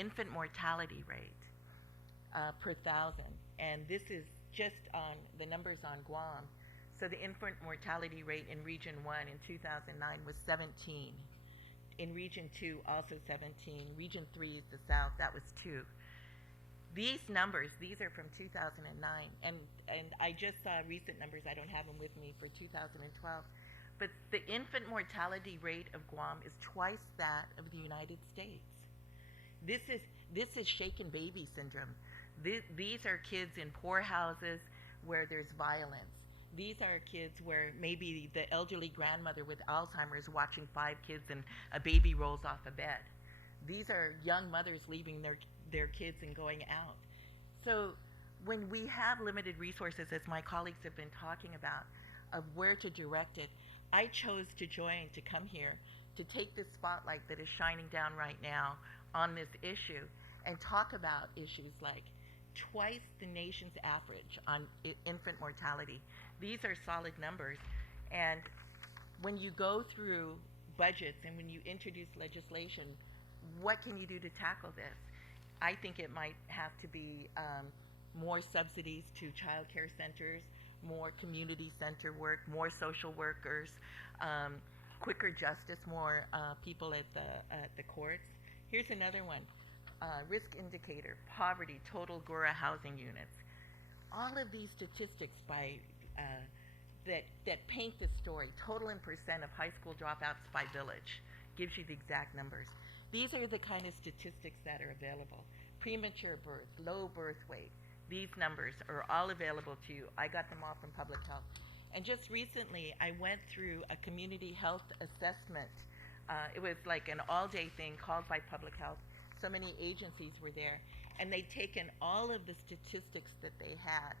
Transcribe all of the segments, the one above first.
infant mortality rate per thousand, and this is just on the numbers on Guam. So the infant mortality rate in Region 1 in 2009 was 17. In Region 2, also 17. Region 3 is the South, that was 2. These numbers, these are from 2009, and I just saw recent numbers, I don't have them with me, for 2012. But the infant mortality rate of Guam is twice that of the United States. This is shaken baby syndrome. These are kids in poor houses where there's violence. These are kids where maybe the elderly grandmother with Alzheimer's watching 5 kids and a baby rolls off a bed. These are young mothers leaving their kids and going out. So when we have limited resources, as my colleagues have been talking about, of where to direct it, I chose to come here, to take this spotlight that is shining down right now on this issue and talk about issues like twice the nation's average on infant mortality. These are solid numbers. And when you go through budgets and when you introduce legislation, what can you do to tackle this? I think it might have to be more subsidies to child care centers, more community center work, more social workers, quicker justice, more people at the courts. Here's another one. Risk indicator, poverty, total Gura housing units. All of these statistics that paint the story, total in percent of high school dropouts by village, gives you the exact numbers. These are the kind of statistics that are available. Premature birth, low birth weight. These numbers are all available to you. I got them all from public health. And just recently, I went through a community health assessment. It was like an all-day thing called by public health. So many agencies were there, and they'd taken all of the statistics that they had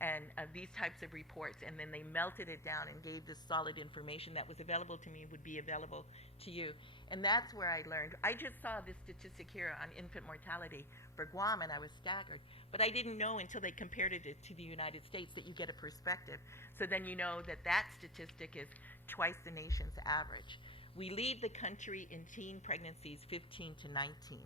and these types of reports, and then they melted it down and gave this solid information that was available to me, would be available to you. And that's where I learned. I just saw this statistic here on infant mortality for Guam, and I was staggered. But I didn't know until they compared it to the United States that you get a perspective. So then you know that that statistic is twice the nation's average. We lead the country in teen pregnancies 15 to 19.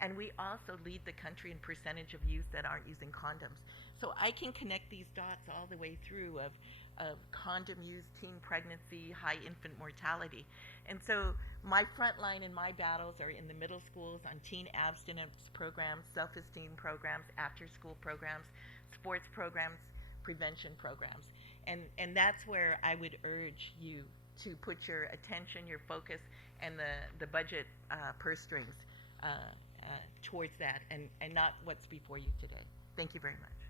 And we also lead the country in percentage of youth that aren't using condoms. So I can connect these dots all the way through of condom use, teen pregnancy, high infant mortality. And so my front line and my battles are in the middle schools on teen abstinence programs, self-esteem programs, after-school programs, sports programs, prevention programs. And that's where I would urge you to put your attention, your focus, and the budget purse strings towards that, and not what's before you today. Thank you very much.